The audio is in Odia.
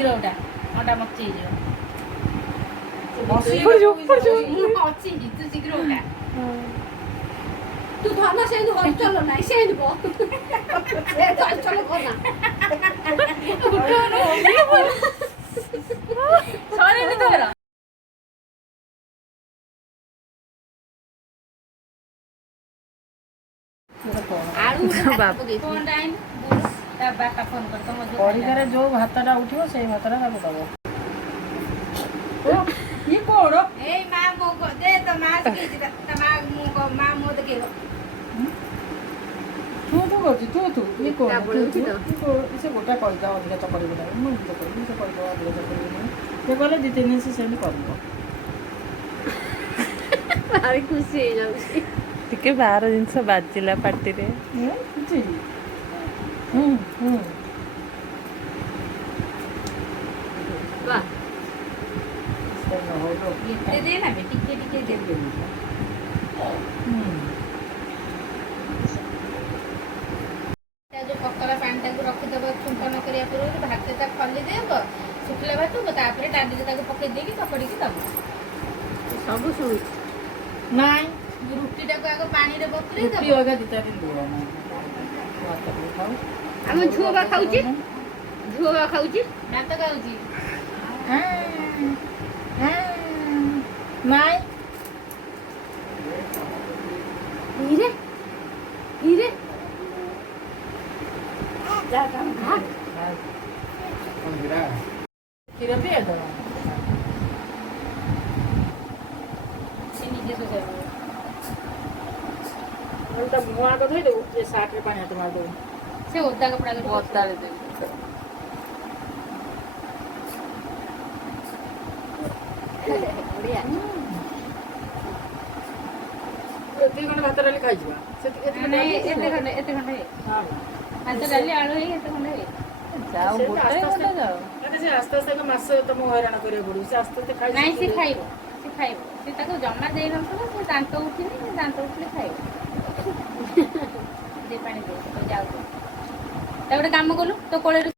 ଶୀଘ୍ର ଉଠା ଅଣ୍ଟା ମକଚି ହେଇଯିବ ଅଛି ତୁ ଶୀଘ୍ର ଉଠା ତୁ ଧନ ସେମିତି ହଲଚଲ ନାହିଁ ସେମିତି ବସ ହଲଚଲ କରନା ସରିନି ତୋର ଆଳୁ ଫୋନ୍ ଟାଇମ୍ ତା ବାପା ଫୋନ୍ କରି ତମ ପରୀକ୍ଷାରେ ଯୋଉ ଭାତଟା ଉଠିବ ସେଇ ଭାତଟା ତାକୁ ଦବ। ଇଏ କଣ? ଏଇ ମା ମୋ ଦେ ତ ମା ଶିଖେଇଛି ତା ମା ମୋ ଦେଖେଇବ ତୁ କରୁଛୁ ତୁ ଇଏ କଣ ସେ ଗୋଟା କହିଦା ଅଧିକା ଚକଡ଼ି ଗୋଟା ମୁଁ ଚକଡ଼ି ସେ କହିଦବ ଅଧିକା ଚକଡ଼ି ସେ କହିଲେ 2-3 ଦିନ ସେ ସେମିତି କରିବ। ଭାରି ଖୁସି ହେଇଯାଉଛି ଟିକେ ବାହାର ଜିନିଷ ବାଜିଲା ପାଟିରେ। ଏତେ ଦେ ନା ଟିକେ ଟିକେ ଦେ ଯୋଉ ପତଳା ପାଣିଟାକୁ ରଖିଦବ ଛୁଙ୍କନ କରିବା ପୂର୍ବରୁ ଭାତଟା ଖଲି ଦେବ ଶୁଖିଲା ଭାତକୁ ତାପରେ ଡାଲିରେ ତାକୁ ପକେଇ ଦେଇକି ଚକଡ଼ିକି ଦବ ସବୁ ଶୁଣୁଛି ନାଇଁ ରୁଟିଟାକୁ ଆଗ ପାଣିରେ ବତୁରେଇ ଦବ ଆମ ଝୁଅ ବା ଖାଉଛି ଭାତ ଖାଉଛି ନାଇଁ ହିରେ ହିରେ କ୍ଷୀର ପିଏ ତ ସେ ନିଜେ ଶୋଷାଇବ ତା ମୁହଁ ଆଗ ଧୋଇଦେବୁ ସେ ସାର୍ଟରେ ପାଣି ହାତ ମାରିଦେବୁ ସେ ଓଦା କପଡ଼ା ବତାଳି ଦେବି ବଢିଆ ଏତିକି ଖଣ୍ଡେ ଭାତ ଡାଲି ଖାଇଯିବା ଏତେ ଖଣ୍ଡେ ଭାତ ଡାଲି ଆଳୁ ହେଇ ଏତେ ଖଣ୍ଡେ ହେଇ ଯାଉ ଗୋଟେ ଯାଉ ସେ ଆସ୍ତେ ଆସ୍ତେ ମାସେ ତମକୁ ହଇରାଣ କରିବାକୁ ପଡିବ ସେ ଆସ୍ତେ ଆସ୍ତେ ଖାଇ ନାଇଁ ସେ ଖାଇବ ସେ ତାକୁ ଜମା ଦେଇନଥିବ ସେ ଦାନ୍ତ ଉଠିନି ସେ ଦାନ୍ତ ଉଠିଲେ ଖାଇବ ଦେ ପାଣି ଦେ ଯାଉ ତା ଗୋଟେ କାମ କଲୁ ତୋ କୋଳରେ